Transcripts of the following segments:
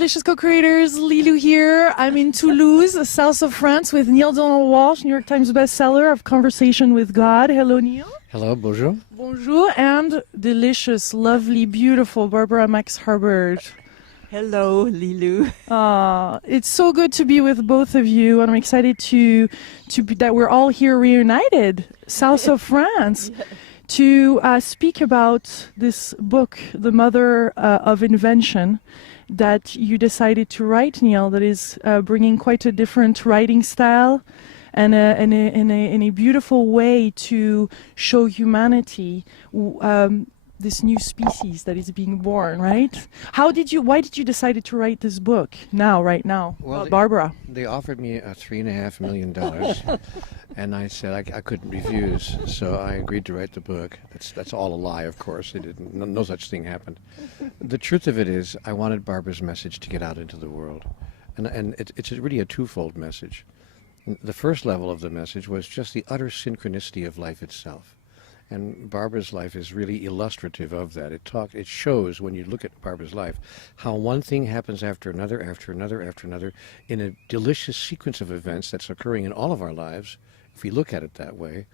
Delicious co-creators, Lilou here. I'm in Toulouse, south of France, with Neale Walsh, New York Times bestseller of Conversation with God. Hello, Neale. Hello, bonjour. Bonjour, and delicious, lovely, beautiful Barbara Max Hubbard. Hello, Lilou. It's so good to be with both of you, and I'm excited to be, that we're all here reunited, south of France. Yeah. To speak about this book, The Mother of Invention, that you decided to write, Neale, that is bringing quite a different writing style and in a beautiful way to show humanity this new species that is being born, right? Why did you decide to write this book right now? Well, Barbara. They offered me $3.5 million, and I said I couldn't refuse, so I agreed to write the book. That's all a lie, of course. It didn't. No such thing happened. The truth of it is, I wanted Barbara's message to get out into the world, and it's really a twofold message. The first level of the message was just the utter synchronicity of life itself. And Barbara's life is really illustrative of that. It shows, when you look at Barbara's life, how one thing happens after another, after another, after another, in a delicious sequence of events that's occurring in all of our lives, if we look at it that way.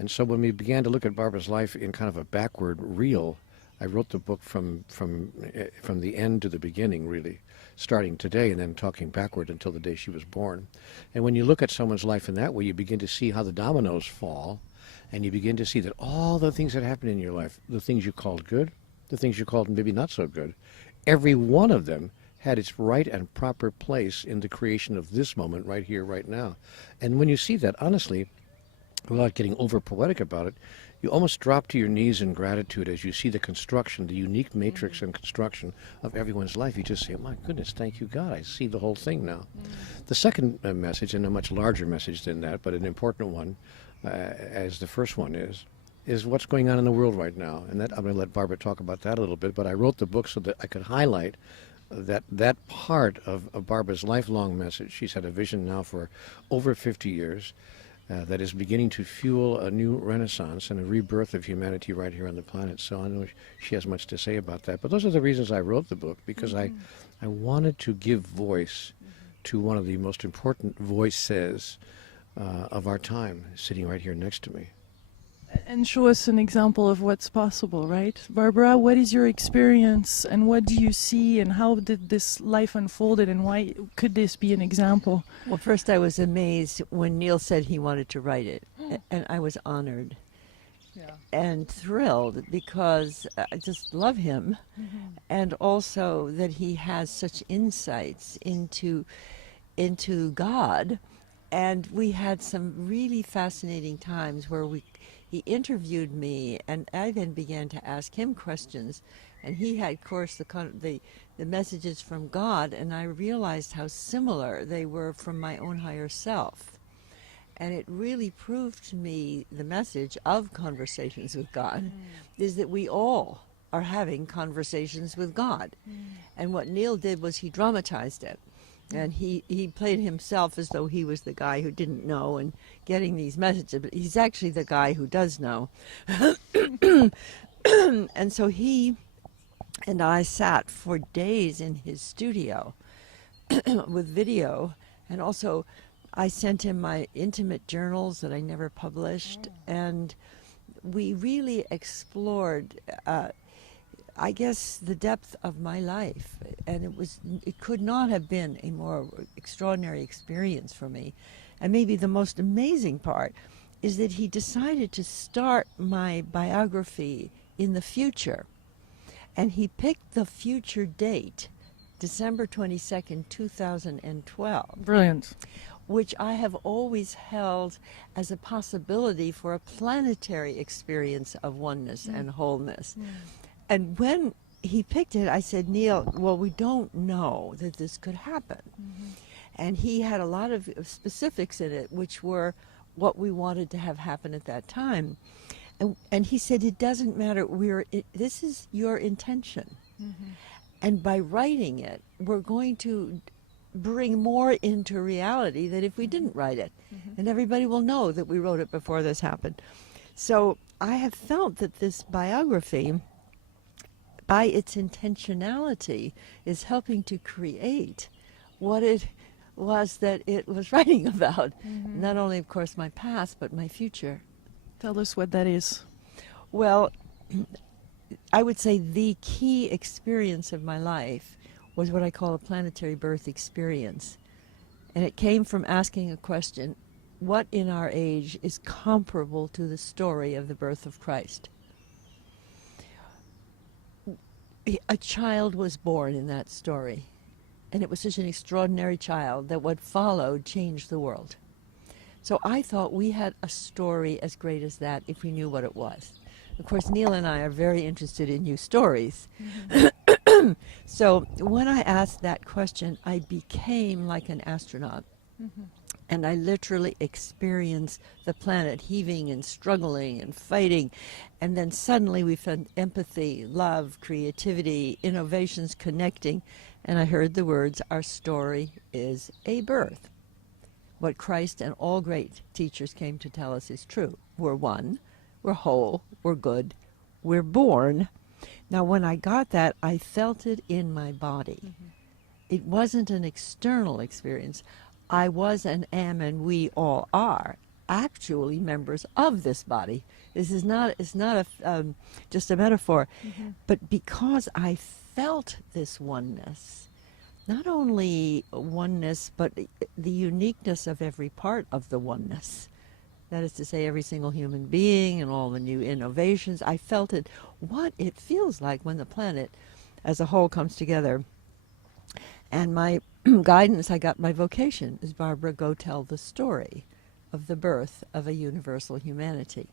And so when we began to look at Barbara's life in kind of a backward reel, I wrote the book from the end to the beginning, really, starting today and then talking backward until the day she was born. And when you look at someone's life in that way, you begin to see how the dominoes fall. And you begin to see that all the things that happen in your life, the things you called good, the things you called maybe not so good, every one of them had its right and proper place in the creation of this moment right here, right now. And when you see that, honestly, without getting over poetic about it, you almost drop to your knees in gratitude as you see the construction, the unique matrix and construction of everyone's life. You just say, my goodness, thank you, God. I see the whole thing now. The second message, and a much larger message than that, but an important one, as the first one is what's going on in the world right now. And that I'm going to let Barbara talk about that a little bit, but I wrote the book so that I could highlight that part of Barbara's lifelong message. She's had a vision now for over 50 years that is beginning to fuel a new renaissance and a rebirth of humanity right here on the planet. So I know she has much to say about that. But those are the reasons I wrote the book, because I wanted to give voice to one of the most important voices of our time, sitting right here next to me. And show us an example of what's possible, right? Barbara, what is your experience and what do you see and how did this life unfolded and why could this be an example? Well, first I was amazed when Neale said he wanted to write it, and I was honored and thrilled because I just love him, and also that he has such insights into God. And we had some really fascinating times where he interviewed me, and I then began to ask him questions, and he had, of course, the messages from God, and I realized how similar they were from my own higher self. And it really proved to me the message of Conversations with God is that we all are having conversations with God. And what Neale did was he dramatized it. And he played himself as though he was the guy who didn't know and getting these messages, but he's actually the guy who does know. And so he and I sat for days in his studio with video, and also I sent him my intimate journals that I never published, and we really explored I guess the depth of my life, and it could not have been a more extraordinary experience for me. And maybe the most amazing part is that he decided to start my biography in the future, and he picked the future date, December 22nd, 2012. Brilliant. Which I have always held as a possibility for a planetary experience of oneness and wholeness. And when he picked it, I said, Neale, well, we don't know that this could happen. And he had a lot of specifics in it, which were what we wanted to have happen at that time. And he said, it doesn't matter. This is your intention. And by writing it, we're going to bring more into reality than if we didn't write it. And everybody will know that we wrote it before this happened. So I have felt that this biography by its intentionality, is helping to create what it was that it was writing about. Not only, of course, my past, but my future. Tell us what that is. Well, I would say the key experience of my life was what I call a planetary birth experience. And it came from asking a question: what in our age is comparable to the story of the birth of Christ? A child was born in that story, and it was such an extraordinary child that what followed changed the world. So I thought we had a story as great as that if we knew what it was. Of course, Neale and I are very interested in new stories. So when I asked that question, I became like an astronaut. And I literally experienced the planet heaving and struggling and fighting. And then suddenly we found empathy, love, creativity, innovations connecting. And I heard the words, our story is a birth. What Christ and all great teachers came to tell us is true. We're one, we're whole, we're good, we're born. Now when I got that, I felt it in my body. It wasn't an external experience. I was and am, and we all are actually members of this body. This is not, it's not just a metaphor, but because I felt this oneness, not only oneness, but the uniqueness of every part of the oneness. That is to say, every single human being and all the new innovations. I felt it, what it feels like when the planet as a whole comes together. And my guidance, I got my vocation, is Barbara, go tell the story of the birth of a universal humanity.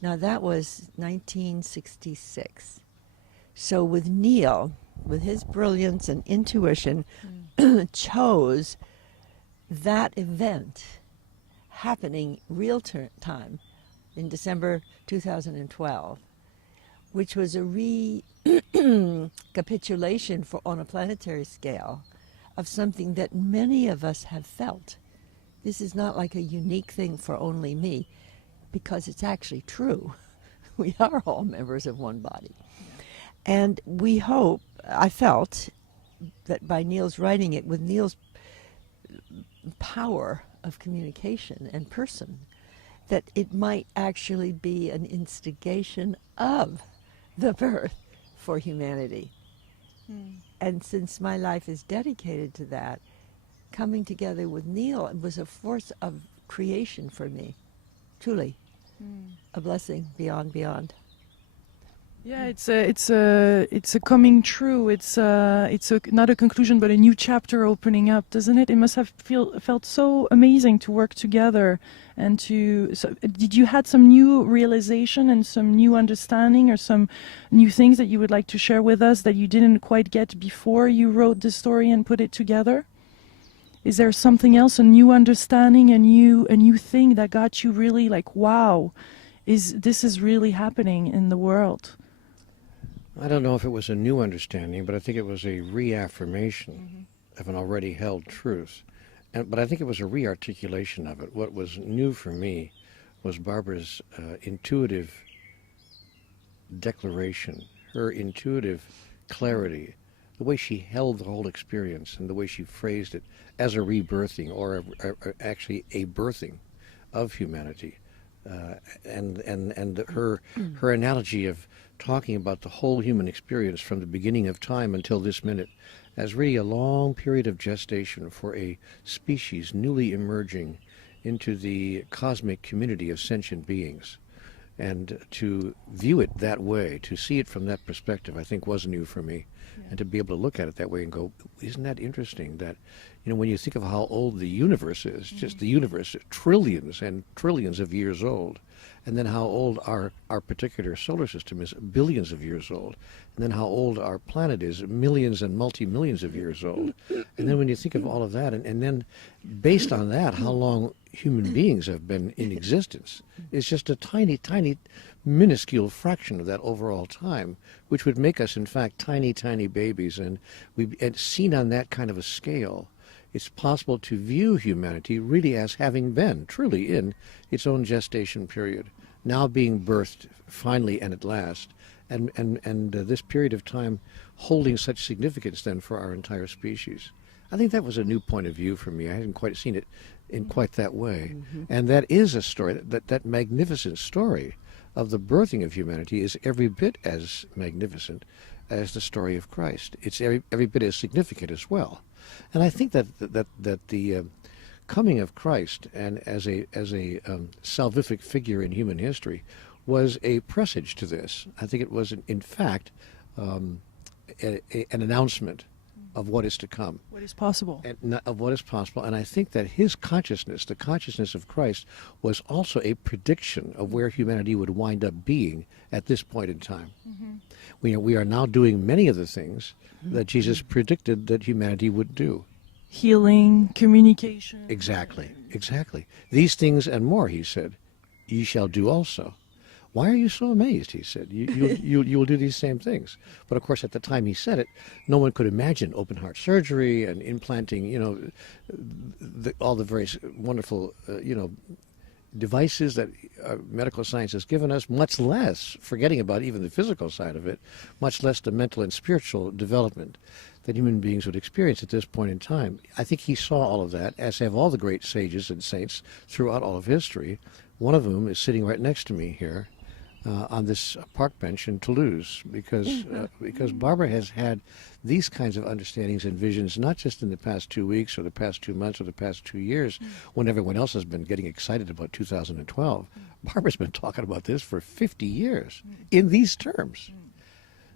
Now that was 1966. So with Neale, with his brilliance and intuition, chose that event happening real time in December 2012, which was a recapitulation on a planetary scale of something that many of us have felt. This is not like a unique thing for only me, because it's actually true. We are all members of one body. And we hope, I felt, that by Neale's writing it, with Neale's power of communication and person, that it might actually be an instigation of the birth for humanity. And since my life is dedicated to that, coming together with Neale was a force of creation for me. Truly, a blessing beyond. Yeah, it's a coming true. It's not a conclusion, but a new chapter opening up, doesn't it? It must have felt so amazing to work together, and did you had some new realization and some new understanding, or some new things that you would like to share with us that you didn't quite get before you wrote the story and put it together? Is there something else, a new understanding, a new thing that got you really like, wow, this is really happening in the world? I don't know if it was a new understanding, but I think it was a reaffirmation of an already held truth. But I think it was a rearticulation of it. What was new for me was Barbara's intuitive declaration, her intuitive clarity, the way she held the whole experience and the way she phrased it as a rebirthing, or actually a birthing of humanity. And her analogy of talking about the whole human experience from the beginning of time until this minute as really a long period of gestation for a species newly emerging into the cosmic community of sentient beings. And to view it that way, to see it from that perspective, I think was new for me. And to be able to look at it that way and go, isn't that interesting that, when you think of how old the universe is, just the universe, trillions and trillions of years old, and then how old our particular solar system is, billions of years old, and then how old our planet is, millions and multi-millions of years old. And then when you think of all of that, and then based on that, how long human beings have been in existence, is just a tiny, tiny, minuscule fraction of that overall time, which would make us, in fact, tiny, tiny babies. And seen on that kind of a scale, it's possible to view humanity really as having been truly in its own gestation period, now being birthed finally and at last, and this period of time holding such significance then for our entire species. I think that was a new point of view for me. I hadn't quite seen it in quite that way. And that is a story, that magnificent story of the birthing of humanity is every bit as magnificent as the story of Christ. It's every bit as significant as well. And I think that the coming of Christ and as a salvific figure in human history was a presage to this. I think it was, in fact, an announcement of what is to come. What is possible. Of what is possible. And I think that his consciousness, the consciousness of Christ, was also a prediction of where humanity would wind up being at this point in time. We are now doing many of the things that Jesus predicted that humanity would do. Healing, communication. Exactly. These things and more, he said, ye shall do also. Why are you so amazed? He said, you will do these same things. But of course, at the time he said it, no one could imagine open heart surgery and implanting, all the various wonderful, devices that medical science has given us, much less, forgetting about even the physical side of it, much less the mental and spiritual development that human beings would experience at this point in time. I think he saw all of that, as have all the great sages and saints throughout all of history. One of whom is sitting right next to me here on this park bench in Toulouse, because Barbara has had these kinds of understandings and visions not just in the past 2 weeks or the past 2 months or the past 2 years when everyone else has been getting excited about 2012. Barbara's been talking about this for 50 years in these terms.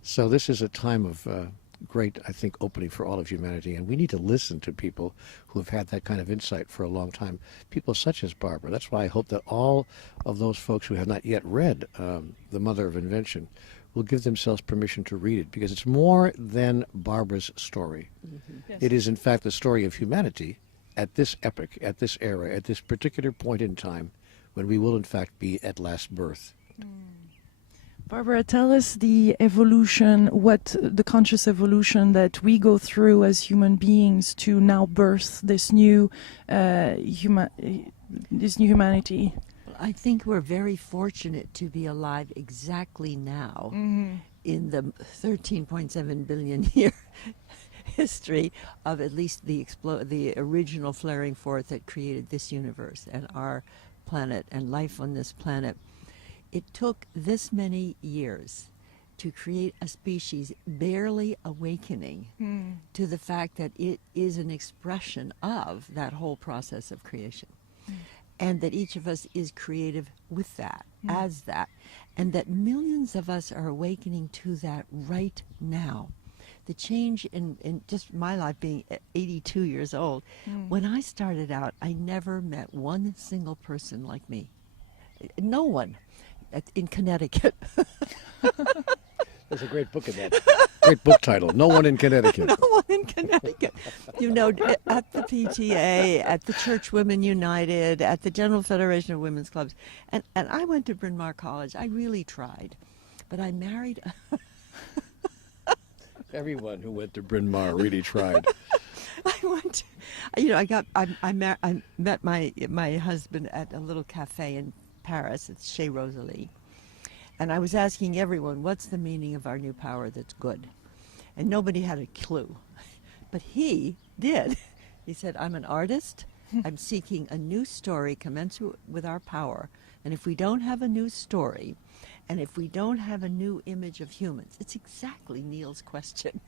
So this is a time of great, I think, opening for all of humanity, and we need to listen to people who have had that kind of insight for a long time, people such as Barbara. That's why I hope that all of those folks who have not yet read The Mother of Invention will give themselves permission to read it, because it's more than Barbara's story. Yes. It is, in fact, the story of humanity at this epoch, at this era, at this particular point in time, when we will, in fact, be at last birth. Barbara, tell us the evolution, what the conscious evolution that we go through as human beings to now birth this new humanity. I think we're very fortunate to be alive exactly now in the 13.7 billion year history of at least the original flaring forth that created this universe and our planet and life on this planet. It took this many years to create a species barely awakening to the fact that it is an expression of that whole process of creation. And that each of us is creative with that, as that. And that millions of us are awakening to that right now. The change in just my life being 82 years old, when I started out, I never met one single person like me. No one. In Connecticut. There's a great book in that. Great book title, No One in Connecticut. No one in Connecticut. At the PTA, at the Church Women United, at the General Federation of Women's Clubs. And I went to Bryn Mawr College. I really tried. But I married... Everyone who went to Bryn Mawr really tried. I met my husband at a little cafe in Paris. It's Chez Rosalie. And I was asking everyone, what's the meaning of our new power that's good? And nobody had a clue. But he did. He said, I'm an artist. I'm seeking a new story commensurate with our power. And if we don't have a new story, and if we don't have a new image of humans, it's exactly Neale's question.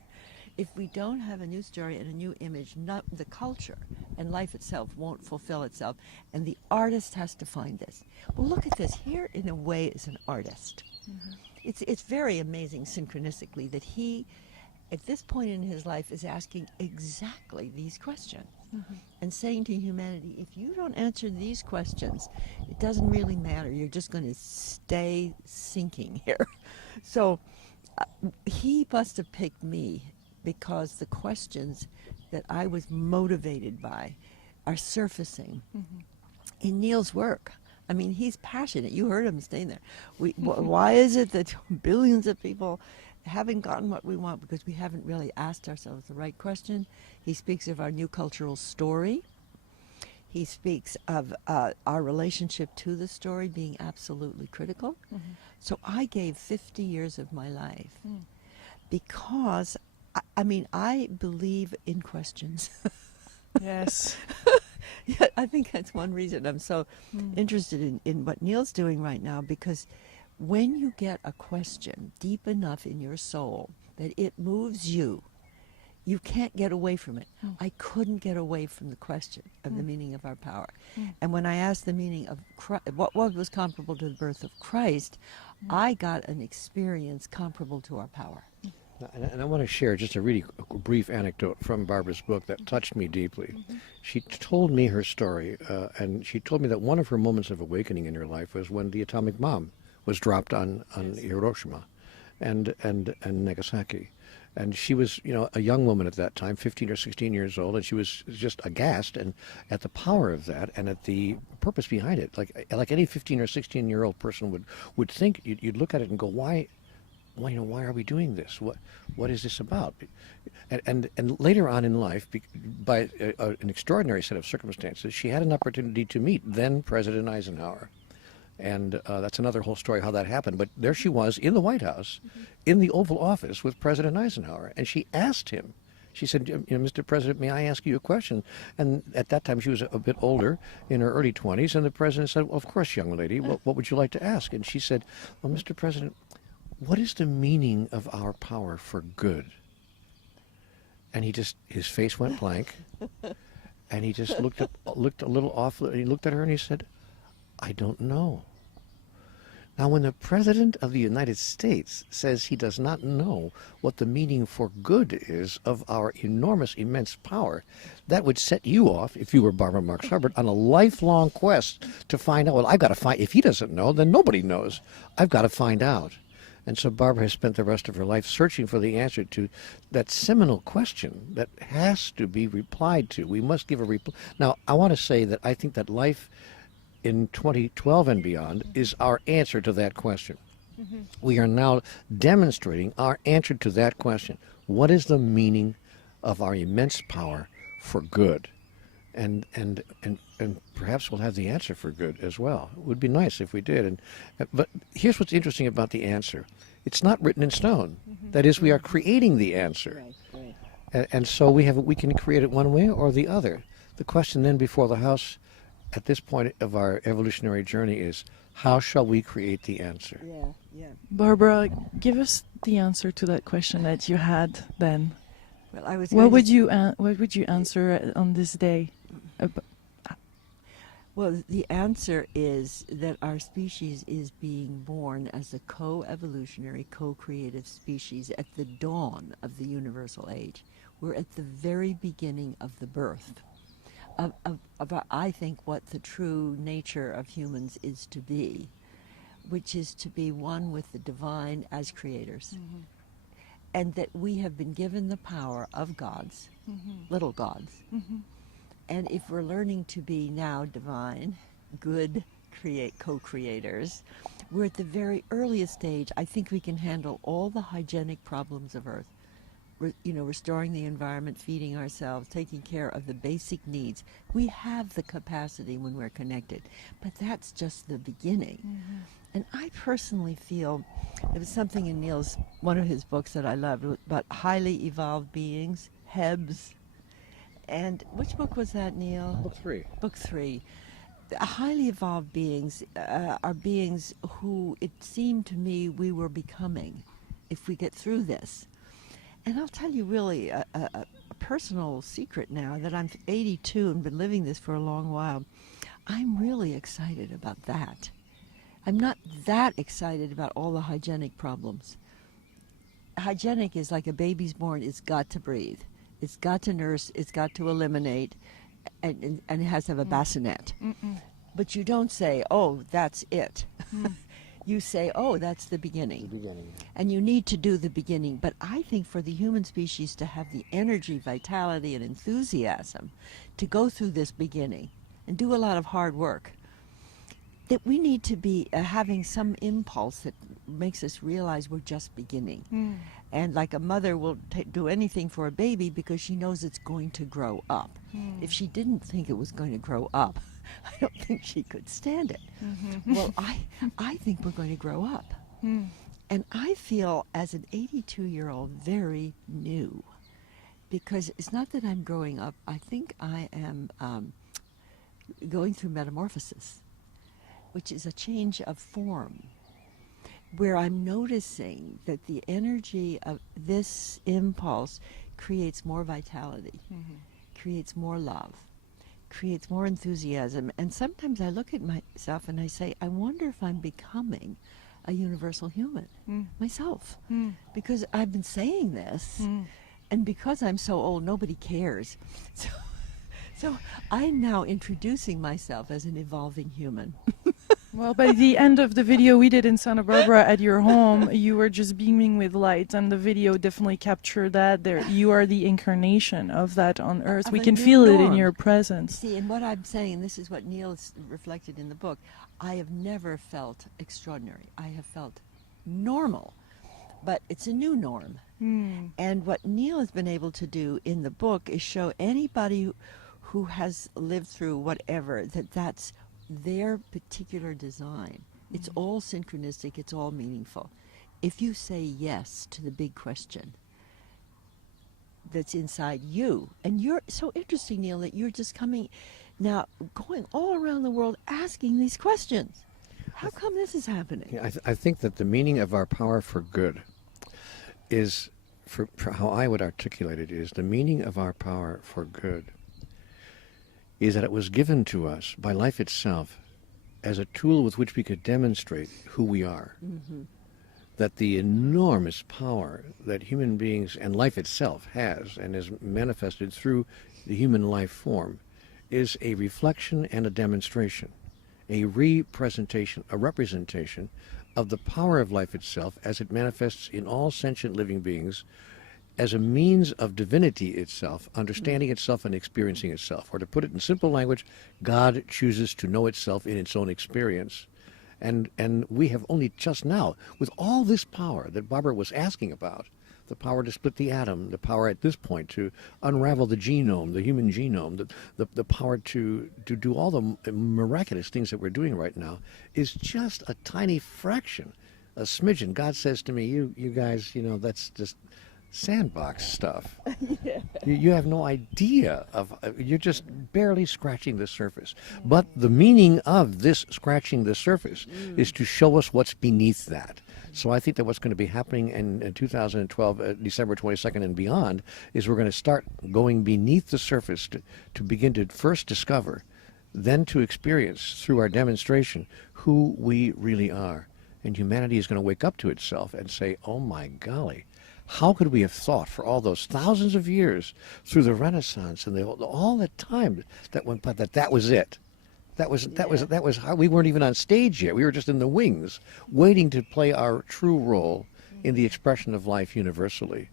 If we don't have a new story and a new image, not the culture and life itself won't fulfill itself, and the artist has to find this. Well, look at this. Here, in a way, is an artist. It's very amazing synchronistically that he, at this point in his life, is asking exactly these questions and saying to humanity, if you don't answer these questions, it doesn't really matter. You're just going to stay sinking here. So he must have picked me because the questions that I was motivated by are surfacing in Neale's work. I mean, he's passionate. You heard him staying there. Why is it that billions of people haven't gotten what we want? Because we haven't really asked ourselves the right question. He speaks of our new cultural story. he speaks of our relationship to the story being absolutely critical. So I gave 50 years of my life because, I mean, I believe in questions. Yes. Yeah, I think that's one reason I'm so interested in what Neale's doing right now, because when you get a question deep enough in your soul that it moves you, you can't get away from it. I couldn't get away from the question of the meaning of our power. And when I asked the meaning of what was comparable to the birth of Christ, I got an experience comparable to our power. And I want to share just a really brief anecdote from Barbara's book that touched me deeply. She told me her story, and she told me that one of her moments of awakening in her life was when the atomic bomb was dropped on Hiroshima and Nagasaki. And she was, you know, a young woman at that time, 15 or 16 years old, and she was just aghast and at the power of that and at the purpose behind it. Like any 15 or 16-year-old person would think, you'd look at it and go, why are we doing this? What is this about? And later on in life, by an extraordinary set of circumstances, she had an opportunity to meet then President Eisenhower. And that's another whole story how that happened. But there she was in the White House, in the Oval Office with President Eisenhower. And she asked him, she said, you know, Mr. President, may I ask you a question? And at that time she was a bit older, in her early 20s. And the president said, well, of course, young lady, what would you like to ask? And she said, well, Mr. President, what is the meaning of our power for good? And his face went blank. And he just looked a little off, and he looked at her and he said, I don't know. Now, when the President of the United States says he does not know what the meaning for good is of our enormous, immense power, that would set you off, if you were Barbara Marx Hubbard, on a lifelong quest to find out. Well, I've got to find, if he doesn't know, then nobody knows. I've got to find out. And so Barbara has spent the rest of her life searching for the answer to that seminal question that has to be replied to. We must give a reply. Now, I want to say that I think that life in 2012 and beyond is our answer to that question. We are now demonstrating our answer to that question. What is the meaning of our immense power for good? And perhaps we'll have the answer for good as well. It would be nice if we did. But here's what's interesting about the answer. It's not written in stone. That is, we are creating the answer. Right. And so we can create it one way or the other. The question then before the house at this point of our evolutionary journey is, how shall we create the answer? Yeah. Barbara, give us the answer to that question that you had then. Well, what would you answer on this day? Well, the answer is that our species is being born as a co-evolutionary, co-creative species at the dawn of the universal age. We're at the very beginning of the birth of I think, what the true nature of humans is to be, which is to be one with the divine as creators. And that we have been given the power of gods, little gods. And if we're learning to be now divine, good co-creators, we're at the very earliest stage. I think we can handle all the hygienic problems of Earth. Restoring the environment, feeding ourselves, taking care of the basic needs. We have the capacity when we're connected, but that's just the beginning. And I personally feel, there was something in Neale's, one of his books that I loved, about highly evolved beings, Hebs. And which book was that, Neale? Book 3. Book 3. Highly evolved beings are beings who it seemed to me we were becoming if we get through this. And I'll tell you really a personal secret now that I'm 82 and been living this for a long while. I'm really excited about that. I'm not that excited about all the hygienic problems. Hygienic is like a baby's born. It's got to breathe. It's got to nurse. It's got to eliminate. And it has to have a bassinet. But you don't say, oh, that's it. You say, oh, that's the beginning. The beginning. And you need to do the beginning. But I think for the human species to have the energy, vitality, and enthusiasm to go through this beginning and do a lot of hard work, that we need to be having some impulse that makes us realize we're just beginning. And like a mother will do anything for a baby because she knows it's going to grow up. If she didn't think it was going to grow up, I don't think she could stand it. Well, I think we're going to grow up. And I feel, as an 82-year-old, very new. Because it's not that I'm growing up. I think I am going through metamorphosis, which is a change of form, where I'm noticing that the energy of this impulse creates more vitality, creates more love, creates more enthusiasm. And sometimes I look at myself and I say, I wonder if I'm becoming a universal human myself. Because I've been saying this, and because I'm so old, nobody cares. So I'm now introducing myself as an evolving human. Well, by the end of the video we did in Santa Barbara at your home, you were just beaming with light, and the video definitely captured that. There, you are the incarnation of that on Earth. We can feel it in your presence. See, and what I'm saying, this is what Neale has reflected in the book, I have never felt extraordinary. I have felt normal, but it's a new norm. And what Neale has been able to do in the book is show anybody who has lived through whatever, that's their particular design. It's all synchronistic, it's all meaningful. If you say yes to the big question that's inside you, and you're so interesting, Neale, that you're just coming now, going all around the world asking these questions. How come this is happening? Yeah, I think that the meaning of our power for good is, for how I would articulate it, is the meaning of our power for good is that it was given to us by life itself as a tool with which we could demonstrate who we are. That the enormous power that human beings and life itself has and is manifested through the human life form is a reflection and a demonstration, a representation of the power of life itself as it manifests in all sentient living beings as a means of divinity itself, understanding itself and experiencing itself. Or to put it in simple language, God chooses to know itself in its own experience. And we have only just now, with all this power that Barbara was asking about, the power to split the atom, the power at this point to unravel the genome, the human genome, the power to do all the miraculous things that we're doing right now, is just a tiny fraction, a smidgen. God says to me, you guys, that's just sandbox stuff. You have no idea of, you're just barely scratching the surface. But the meaning of this scratching the surface is to show us what's beneath that. So I think that what's going to be happening in 2012, December 22nd and beyond, is we're going to start going beneath the surface to begin to first discover, then to experience through our demonstration who we really are. And humanity is going to wake up to itself and say, oh my golly, how could we have thought for all those thousands of years through the Renaissance and all the time that went by that was it? That was how we weren't even on stage yet. We were just in the wings, waiting to play our true role in the expression of life universally.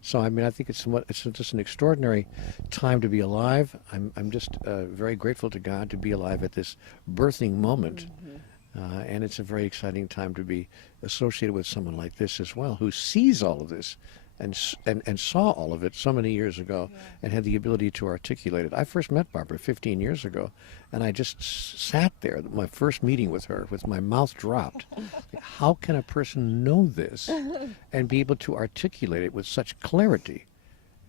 So I mean, I think it's just an extraordinary time to be alive. I'm just very grateful to God to be alive at this birthing moment. And it's a very exciting time to be associated with someone like this as well, who sees all of this and saw all of it so many years ago and had the ability to articulate it. I first met Barbara 15 years ago, and I just sat there, my first meeting with her, with my mouth dropped. How can a person know this and be able to articulate it with such clarity?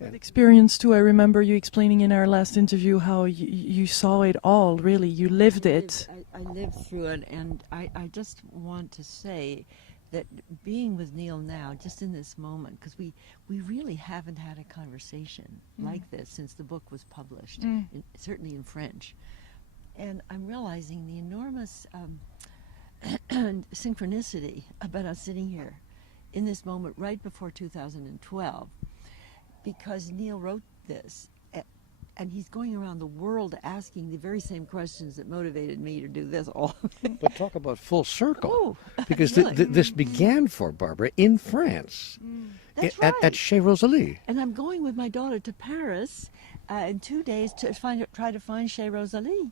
With experience too, I remember you explaining in our last interview how you saw it all, really. You lived it. I lived through it, and I just want to say that being with Neale now, just in this moment, because we really haven't had a conversation like this since the book was published, certainly in French. And I'm realizing the enormous synchronicity about us sitting here in this moment right before 2012, because Neale wrote this, and he's going around the world asking the very same questions that motivated me to do this all. But talk about full circle. Oh, because really? This began for Barbara in France, That's at right. Chez Rosalie. And I'm going with my daughter to Paris in 2 days to try to find Chez Rosalie.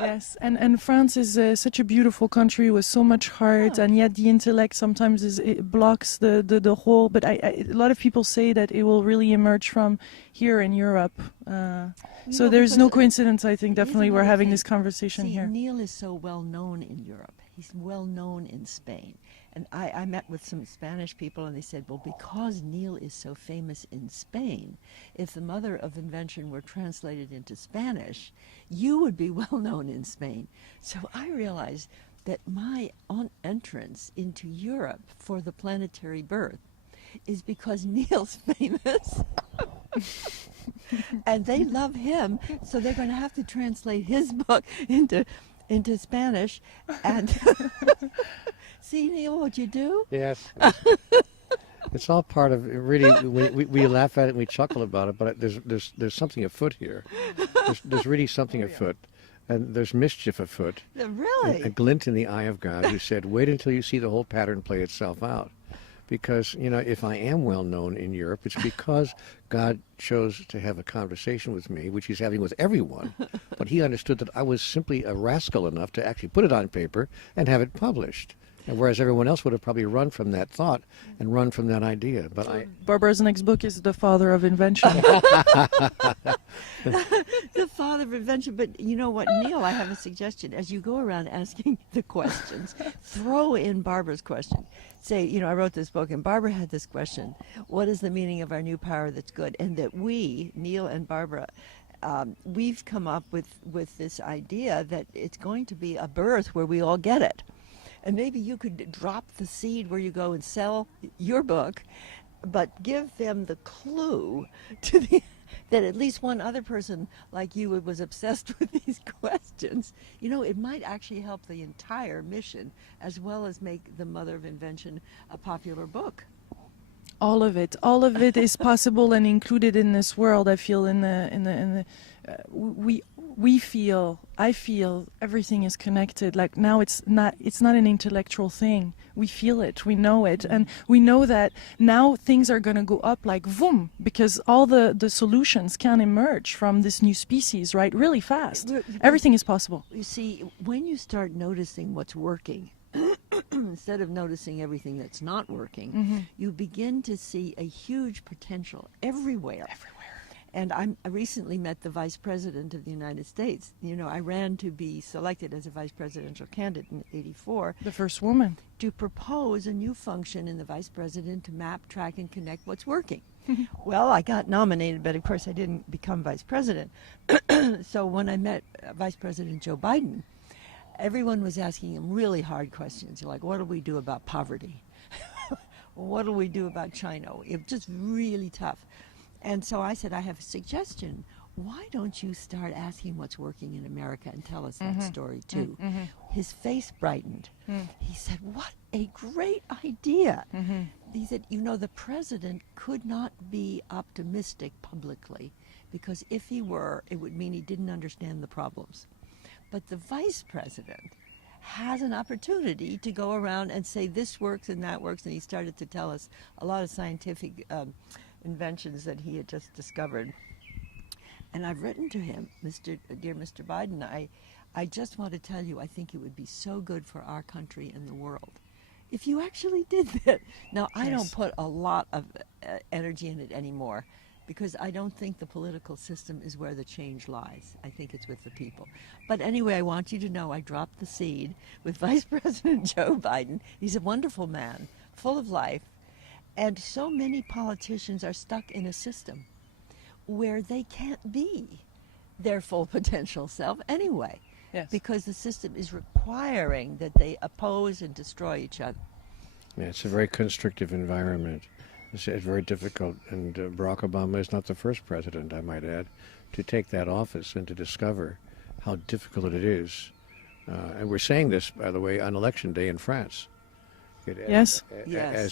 Yes, and France is such a beautiful country with so much heart, and yet the intellect sometimes it blocks the whole. But a lot of people say that it will really emerge from here in Europe. So there's no coincidence. I think definitely we're having this conversation here. Neale is so well known in Europe. He's well known in Spain. And I met with some Spanish people, and they said, well, because Neale is so famous in Spain, if the mother of invention were translated into Spanish, you would be well known in Spain. So I realized that my entrance into Europe for the planetary birth is because Neale's famous. And they love him, so they're going to have to translate his book into Spanish. And see, Neale, what you do? Yes. It's all part of, really, we laugh at it and we chuckle about it, but there's something afoot here. There's really something afoot. And there's mischief afoot. Really? A glint in the eye of God who said, wait until you see the whole pattern play itself out. Because, if I am well known in Europe, it's because God chose to have a conversation with me, which he's having with everyone. But he understood that I was simply a rascal enough to actually put it on paper and have it published. And whereas everyone else would have probably run from that thought and run from that idea. But Barbara's next book is The Father of Invention. The father of invention. But you know what, Neale, I have a suggestion. As you go around asking the questions, throw in Barbara's question. Say, I wrote this book, and Barbara had this question. What is the meaning of our new power that's good? And that we, Neale and Barbara, we've come up with this idea that it's going to be a birth where we all get it. And maybe you could drop the seed where you go and sell your book, but give them the clue to that at least one other person like you was obsessed with these questions. It might actually help the entire mission, as well as make The Mother of Invention a popular book. All of it is possible and included in this world. I feel I feel everything is connected. Like now it's not an intellectual thing. We feel it, we know it, and we know that now things are going to go up like boom, because all the solutions can emerge from this new species, right? Really fast. Everything is possible. You see, when you start noticing what's working, instead of noticing everything that's not working, you begin to see a huge potential everywhere. And I recently met the Vice President of the United States. I ran to be selected as a vice presidential candidate in '84. The first woman. To propose a new function in the Vice President to map, track, and connect what's working. Well, I got nominated, but of course I didn't become Vice President. So when I met Vice President Joe Biden, everyone was asking him really hard questions. Like, what do we do about poverty? What do we do about China? It was just really tough. And so I said, I have a suggestion. Why don't you start asking what's working in America and tell us that story too? His face brightened. He said, what a great idea. He said, the president could not be optimistic publicly, because if he were, it would mean he didn't understand the problems. But the vice president has an opportunity to go around and say this works and that works. And he started to tell us a lot of scientific inventions that he had just discovered. And I've written to him, dear Mr. Biden, I just want to tell you, I think it would be so good for our country and the world if you actually did that. Now, I don't put a lot of energy in it anymore, because I don't think the political system is where the change lies. I think it's with the people. But anyway, I want you to know I dropped the seed with Vice President Joe Biden. He's a wonderful man, full of life. And so many politicians are stuck in a system where they can't be their full potential self anyway, because the system is requiring that they oppose and destroy each other. Yeah, it's a very constrictive environment. It's very difficult, and Barack Obama is not the first president, I might add, to take that office and to discover how difficult it is. And we're saying this, by the way, on Election Day in France. Yes.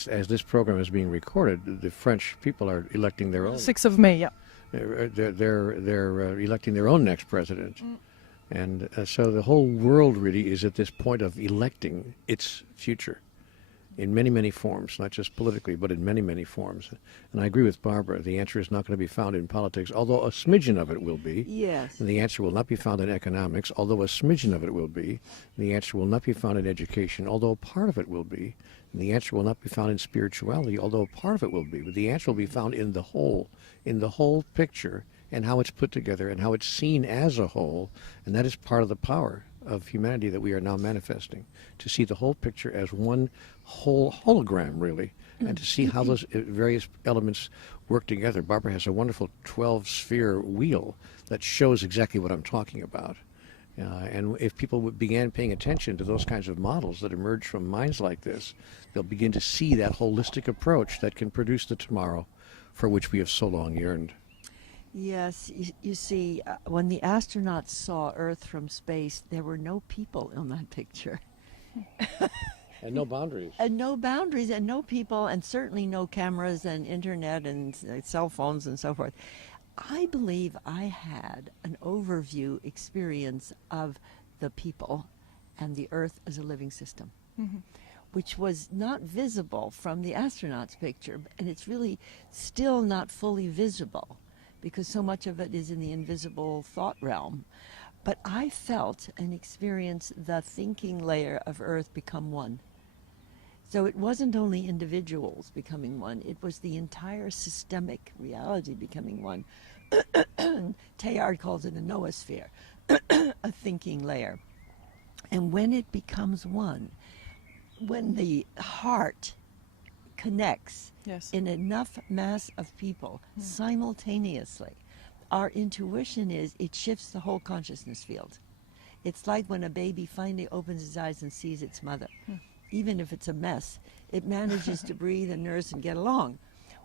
As this program is being recorded, the French people are electing their own. 6th of May, yeah. They're electing their own next president. And so the whole world really is at this point of electing its future. in many, many forms, not just politically, but in many, many forms. And I agree with Barbara. The answer is not going to be found in politics, although a smidgen of it will be. Yes. And the answer will not be found in economics, although a smidgen of it will be. And the answer will not be found in education, although a part of it will be. And the answer will not be found in spirituality, although a part of it will be. But the answer will be found in the whole picture, and how it's put together, and how it's seen as a whole. And that is part of the power of humanity that we are now manifesting, to see the whole picture as one whole hologram, really, and to see how those various elements work together. Barbara has a wonderful 12-sphere wheel that shows exactly what I'm talking about. And if people began paying attention to those kinds of models that emerge from minds like this, they'll begin to see that holistic approach that can produce the tomorrow for which we have so long yearned. Yes, you see, when the astronauts saw Earth from space, there were no people in that picture. And no boundaries. And no boundaries, and no people, and certainly no cameras and internet and cell phones and so forth. I believe I had an overview experience of the people and the Earth as a living system, which was not visible from the astronauts' picture, and it's really still not fully visible, because so much of it is in the invisible thought realm. But I felt and experienced the thinking layer of Earth become one. So it wasn't only individuals becoming one, it was the entire systemic reality becoming one. Teilhard calls it a noosphere, a thinking layer. And when it becomes one, when the heart connects in enough mass of people simultaneously, our intuition is it shifts the whole consciousness field. It's like when a baby finally opens its eyes and sees its mother. Even if it's a mess, it manages to breathe and nurse and get along.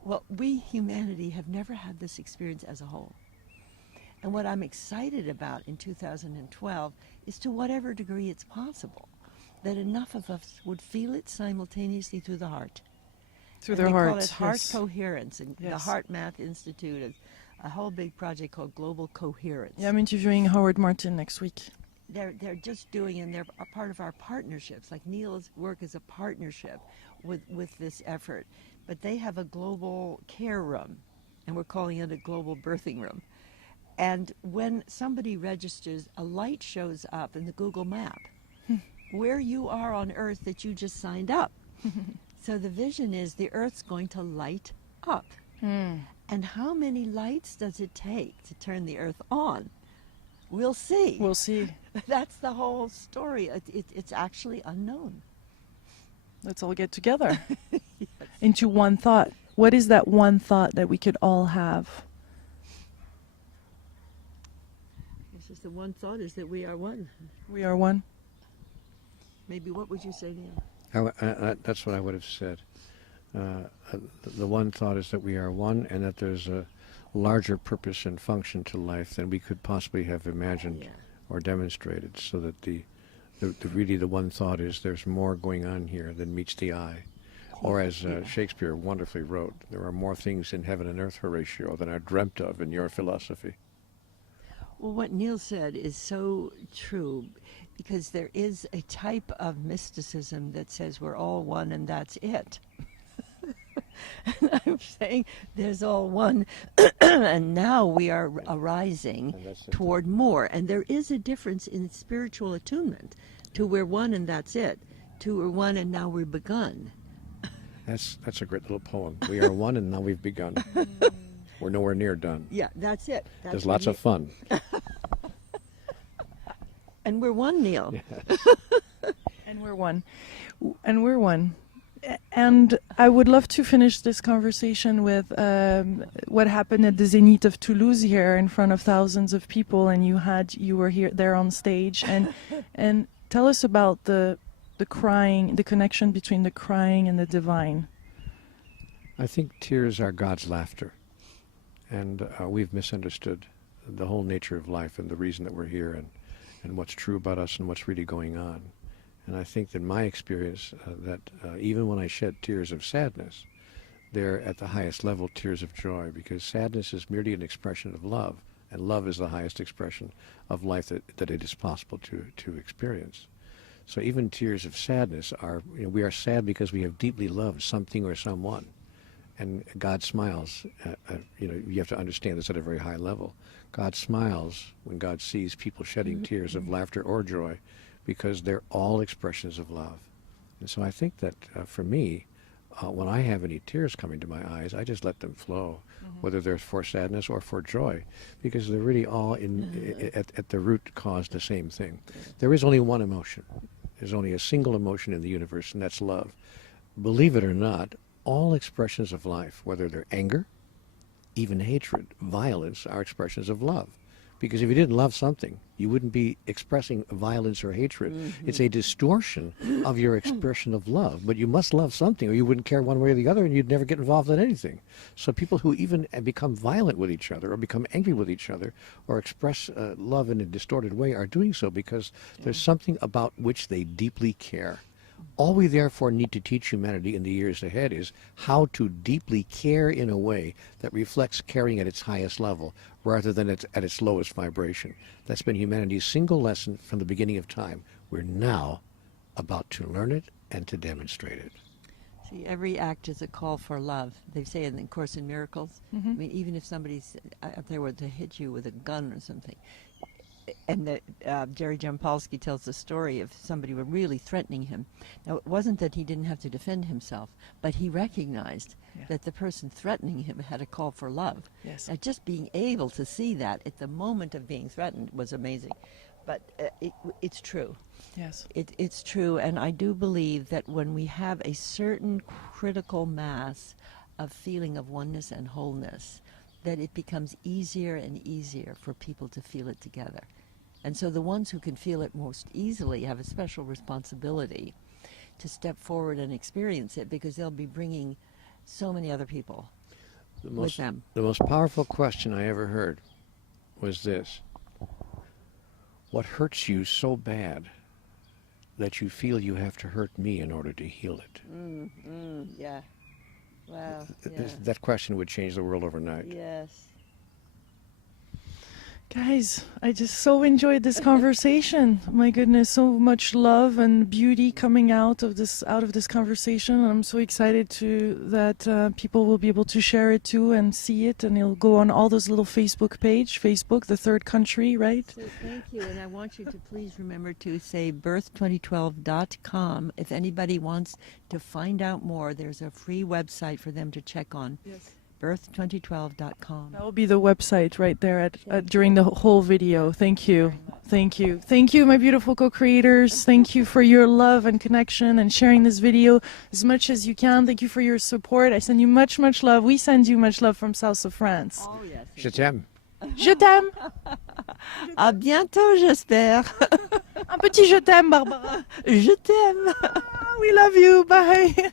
Well, we, humanity, have never had this experience as a whole. And what I'm excited about in 2012 is, to whatever degree it's possible, that enough of us would feel it simultaneously through the heart. Through And their they hearts. call it heart Yes. coherence. And the Yes. Heart Math Institute is a whole big project called Global Coherence. Yeah, I'm interviewing Howard Martin next week. They're just doing, and they're a part of our partnerships. Like Neale's work is a partnership with this effort. But they have a global care room, and we're calling it a global birthing room. And when somebody registers, a light shows up in the Google map where you are on Earth that you just signed up. So the vision is the Earth's going to light up. And how many lights does it take to turn the Earth on? We'll see. We'll see. That's the whole story. It's actually unknown. Let's all get together into one thought. What is that one thought that we could all have? It's just the one thought is that we are one. We are one. Maybe what would you say, Neale? That's what I would have said. The one thought is that we are one, and that there's a larger purpose and function to life than we could possibly have imagined or demonstrated, so that really the one thought is there's more going on here than meets the eye. Or as Shakespeare wonderfully wrote, there are more things in heaven and earth, Horatio, than are dreamt of in your philosophy. Well, what Neale said is so true, because there is a type of mysticism that says we're all one and that's it. And I'm saying there's all one, and now we are arising toward more. And there is a difference in spiritual attunement to we're one and that's it, to we're one and now we're begun. That's a great little poem. We are one and now we've begun. We're nowhere near done. Yeah, that's it. There's lots of fun. And we're one, Neale. And we're one. And we're one. And I would love to finish this conversation with what happened at the Zénith of Toulouse here in front of thousands of people, and you were there on stage, and tell us about the crying, the connection between the crying and the divine. I think tears are God's laughter, and we've misunderstood the whole nature of life and the reason that we're here, and what's true about us and what's really going on. And I think that my experience, that even when I shed tears of sadness, they're at the highest level tears of joy, because sadness is merely an expression of love, and love is the highest expression of life that it is possible to experience. So even tears of sadness are, we are sad because we have deeply loved something or someone. And God smiles. You have to understand this at a very high level. God smiles when God sees people shedding tears of laughter or joy, because they're all expressions of love. And so I think that for me, when I have any tears coming to my eyes, I just let them flow, whether they're for sadness or for joy, because they're really all at the root cause the same thing. There is only one emotion. There's only a single emotion in the universe, and that's love. Believe it or not, all expressions of life, whether they're anger, even hatred, violence, are expressions of love. Because if you didn't love something, you wouldn't be expressing violence or hatred. It's a distortion of your expression of love. But you must love something, or you wouldn't care one way or the other, and you'd never get involved in anything. So people who even become violent with each other, or become angry with each other, or express love in a distorted way, are doing so because there's something about which they deeply care. All we therefore need to teach humanity in the years ahead is how to deeply care in a way that reflects caring at its highest level rather than at its lowest vibration. That's been humanity's single lesson from the beginning of time. We're now about to learn it and to demonstrate it. See, every act is a call for love. They say in the Course in Miracles, I mean, even if somebody's out there were to hit you with a gun or something, and Jerry Jampolsky tells the story of somebody were really threatening him. Now, it wasn't that he didn't have to defend himself, but he recognized that the person threatening him had a call for love. Yes. Now, just being able to see that at the moment of being threatened was amazing. But it's true. Yes. It's true, and I do believe that when we have a certain critical mass of feeling of oneness and wholeness, that it becomes easier and easier for people to feel it together. And so the ones who can feel it most easily have a special responsibility to step forward and experience it, because they'll be bringing so many other people with them. The most powerful question I ever heard was this: what hurts you so bad that you feel you have to hurt me in order to heal it? Yeah. Wow. That question would change the world overnight. Yes. Guys, I just so enjoyed this conversation. My goodness, so much love and beauty coming out of this conversation. I'm so excited that people will be able to share it too and see it, and it'll go on all those little Facebook, the third country, right? So thank you, and I want you to please remember to say birth2012.com. If anybody wants to find out more, there's a free website for them to check on. Yes. birth2012.com. That will be the website right there during the whole video. Thank you. Thank you. Thank you, my beautiful co-creators. Thank you for your love and connection and sharing this video as much as you can. Thank you for your support. I send you much, much love. We send you much love from south of France. Oh, yes. Je t'aime. Je t'aime. À bientôt, j'espère. Un petit je t'aime, Barbara. Je t'aime. We love you. Bye.